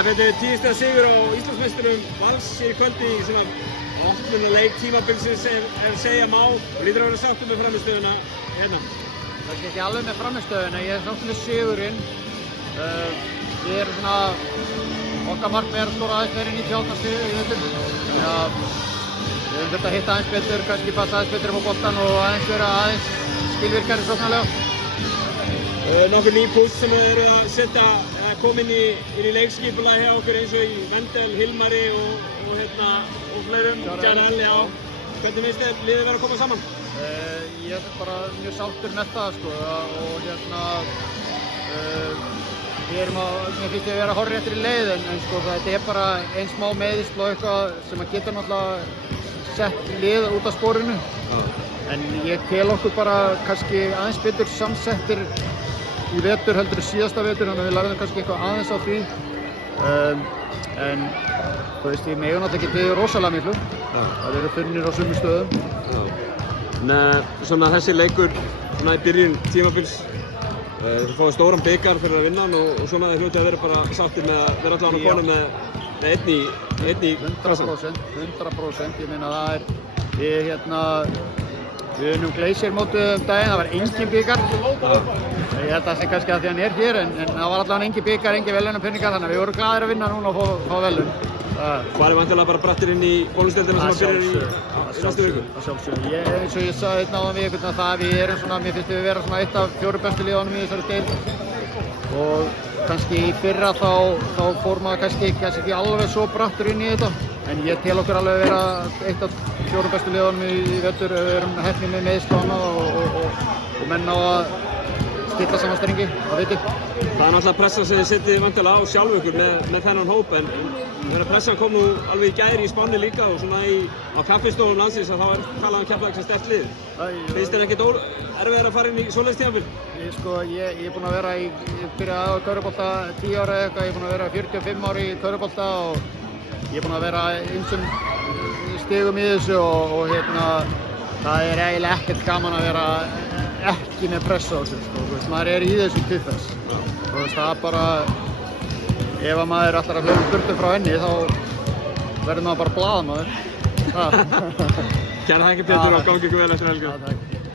Þetta er 10 stiga sigur á Íslandsmeisturum Vals í kvöldi í svona opnunarleik tímabilsins ef segja má og lítur að vera sáttur með frammistöðuna hérna. Kannski ekki alveg með frammistöðuna, ég er sáttur með sigurinn. Við erum svona, okkar markmið er að skora aðeins meira í 98 stig í þessum. Þannig að við höfum þurft að hitta aðeins betur, kannski passa aðeins betur upp á boltan og aðeins vera aðeins skilvirkari sóknarlega. Nokkur ný púst sem eru að setja koma inn í leikskipulagi hjá okkur eins og í Vendel, Hilmari og fleirum, Janel, já. Hvernig finnst þér liðið vera að koma saman? Ég er bara mjög sáttur með það sko og mér finnst ég að vera hárréttur í leið en sko þetta er bara ein smá meiðsl og eitthvað sem að geta náttúrulega sett lið út af sporinu. En ég tel okkur bara kannski aðeins betur samsettir í vetur heldur síðasta vetur, þannig að við lærðum kannski eitthvað aðeins á því. En þú veist, ég megum náttúrulega ekki byggja rosalega miklu. Það eru þunnir á sumum stöðum. Svona þessi leikur svona í byrjun tímabils, þú fáið stóran bikar fyrir að vinna hann og svona þeir hluti að vera bara sáttir með að vera allavega konum með einn í krassan. 100%, ég meina það er, við unnum Glacier mótið daginn, það var engin bikar. Ég held að það sé kannski að því hann er hér en það var allavega engin bikar, engin velunarpeningar, þannig að við vorum glaðir að vinna núna og fá velun. Farið vantilega bara brattir inn í bólusteildina sem að byrja í næstu viku? Að sjálfsögðu. Eins og ég sagði einn áðan við ykkur það við erum svona, mér finnst við vera svona eitt af 4 bestu liðunum í þessari deild og kannski í fyrra þá fór maður kannski ekki alveg svo brattur inn í þetta en ég tel okkur alveg að vera eitt af 4 bestu liðunum í vetur við erum heppnir með meiðsl og annað og menn á að stilla saman strengi á viti. Það er náttúrulega pressa sem þið sittið vantilega á sjálf ykkur með þennan hóp en þegar pressan kom nú alveg í gær í Spáni líka og svona á kaffistofum landsins að þá er talað Keflavík sem sterkt lið. Finnst þér ekkert erfiðara að fara inn í svoleiðis tímabil? Ég er búinn að vera ég byrjaði á körfubolta 10 ára eða eitthvað, ég er búinn að vera 45 ári í körfubolta og ég er búinn að vera ýmsum stigum í þessu og það er eiginlega ekkert gaman að vera ekki með pressa á sig, sko. Maður er í þessu til þess. Það er bara, ef að maður ætlar að hlaupa burtu frá henni þá verður maður bara blaðamaður. Kæra þakka Pétur og gangi ykkur vel eftir helgina.